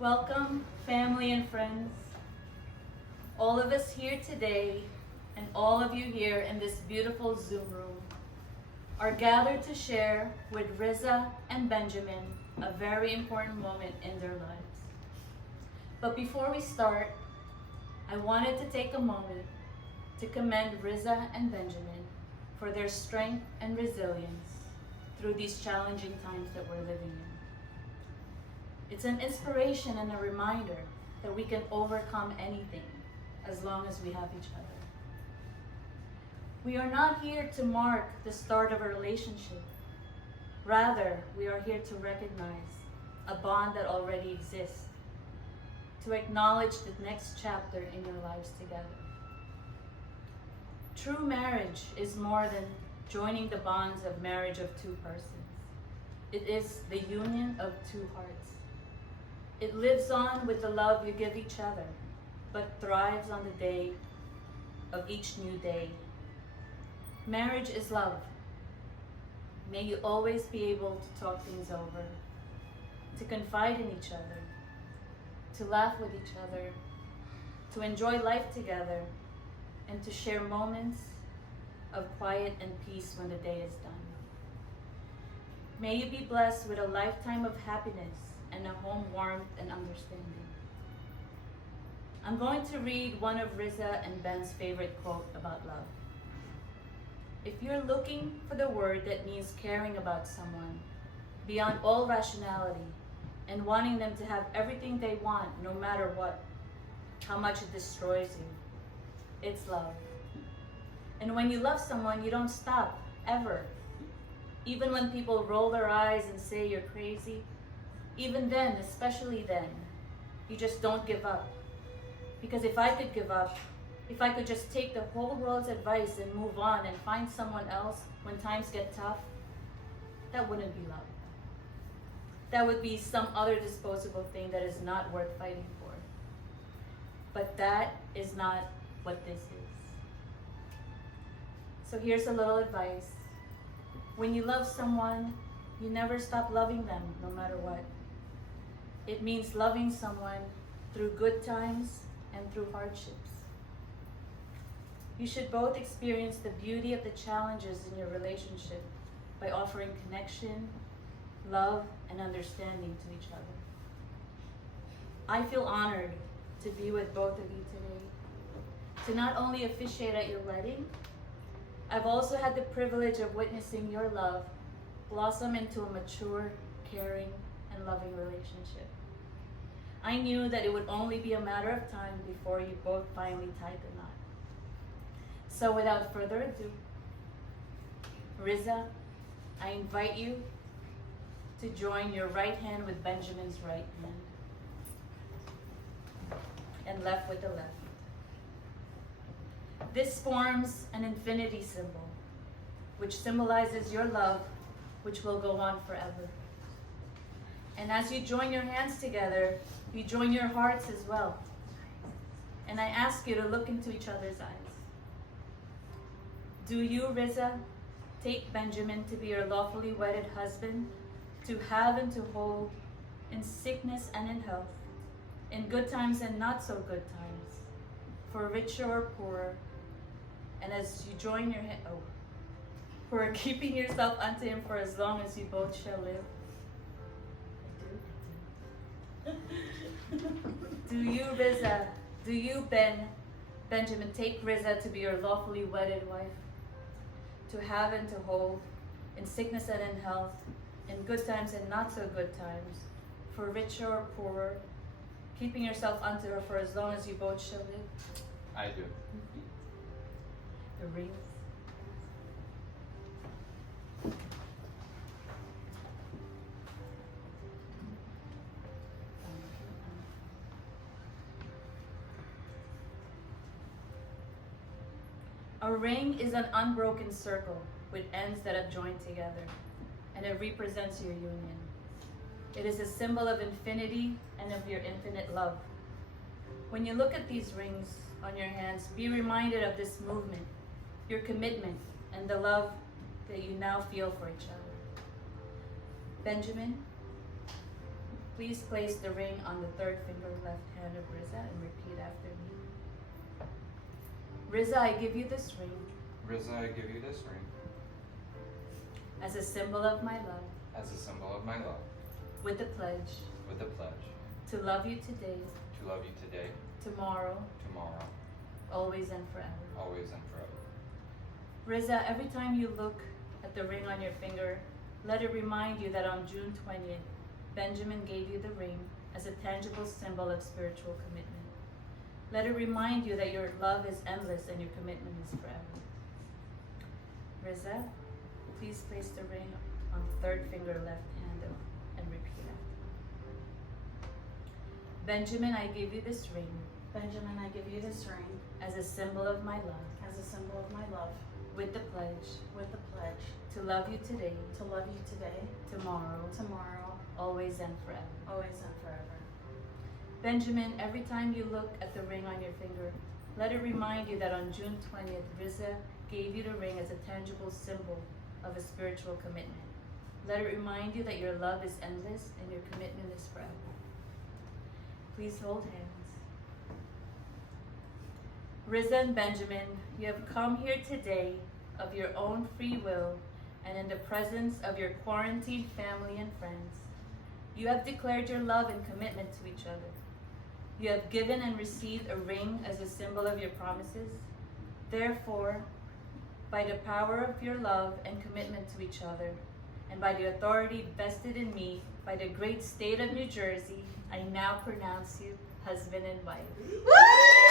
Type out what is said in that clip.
Welcome, family and friends. All of us here today, and all of you here in this beautiful Zoom room, are gathered to share with Riza and Benjamin a very important moment in their lives. But before we start, I wanted to take a moment to commend Riza and Benjamin for their strength and resilience through these challenging times that we're living in. It's an inspiration and a reminder that we can overcome anything as long as we have each other. We are not here to mark the start of a relationship. Rather, we are here to recognize a bond that already exists, to acknowledge the next chapter in your lives together. True marriage is more than joining the bonds of marriage of two persons. It is the union of two hearts. It lives on with the love you give each other, but thrives on the day of each new day. Marriage is love. May you always be able to talk things over, to confide in each other, to laugh with each other, to enjoy life together, and to share moments of quiet and peace when the day is done. May you be blessed with a lifetime of happiness and a home warmth and understanding. I'm going to read one of Riza and Ben's favorite quote about love. If you're looking for the word that means caring about someone beyond all rationality and wanting them to have everything they want no matter what, how much it destroys you, it's love. And when you love someone, you don't stop, ever. Even when people roll their eyes and say you're crazy, even then, especially then, you just don't give up. Because if I could give up, if I could just take the whole world's advice and move on and find someone else when times get tough, that wouldn't be love. That would be some other disposable thing that is not worth fighting for. But that is not what this is. So here's a little advice. When you love someone, you never stop loving them, no matter what. It means loving someone through good times and through hardships. You should both experience the beauty of the challenges in your relationship by offering connection, love, and understanding to each other. I feel honored to be with both of you today, to not only officiate at your wedding, I've also had the privilege of witnessing your love blossom into a mature, caring, and loving relationship. I knew that it would only be a matter of time before you both finally tied the knot. So without further ado, Riza, I invite you to join your right hand with Benjamin's right hand, and left with the left. This forms an infinity symbol, which symbolizes your love, which will go on forever. And as you join your hands together, you join your hearts as well. And I ask you to look into each other's eyes. Do you, Riza, take Benjamin to be your lawfully wedded husband, to have and to hold, in sickness and in health, in good times and not so good times, for richer or poorer, and as you join your hand, for keeping yourself unto him for as long as you both shall live? Do you, Riza, do you, Benjamin, take Riza to be your lawfully wedded wife, to have and to hold, in sickness and in health, in good times and not so good times, for richer or poorer, keeping yourself unto her for as long as you both shall live? I do. The rings. A ring is an unbroken circle with ends that have joined together, and it represents your union. It is a symbol of infinity and of your infinite love. When you look at these rings on your hands, be reminded of this movement, your commitment, and the love that you now feel for each other. Benjamin, please place the ring on the third finger left hand of Riza and repeat after me. Riza, I give you this ring Riza, I give you this ring as a symbol of my love, as a symbol of my love, with the pledge with a pledge to love you today, to love you today, tomorrow, tomorrow, always and forever. always and forever. Riza, every time you look at the ring on your finger, let it remind you that on June 20th, Benjamin gave you the ring as a tangible symbol of spiritual commitment. Let it remind you that your love is endless and your commitment is forever. Riza, please place the ring on the third finger left hand and repeat after me. Benjamin, I give you this ring Benjamin, I give you this ring as a symbol of my love, as a symbol of my love, with the pledge with the pledge to love you today, to love you today, tomorrow, tomorrow, always and forever. always and forever. Benjamin, every time you look at the ring on your finger, let it remind you that on June 20th, Riza gave you the ring as a tangible symbol of a spiritual commitment. Let it remind you that your love is endless and your commitment is forever. Please hold hands. Riza and Benjamin, you have come here today of your own free will and in the presence of your quarantined family and friends. You have declared your love and commitment to each other. You have given and received a ring as a symbol of your promises. Therefore, by the power of your love and commitment to each other, and by the authority vested in me by the great state of New Jersey, I now pronounce you husband and wife.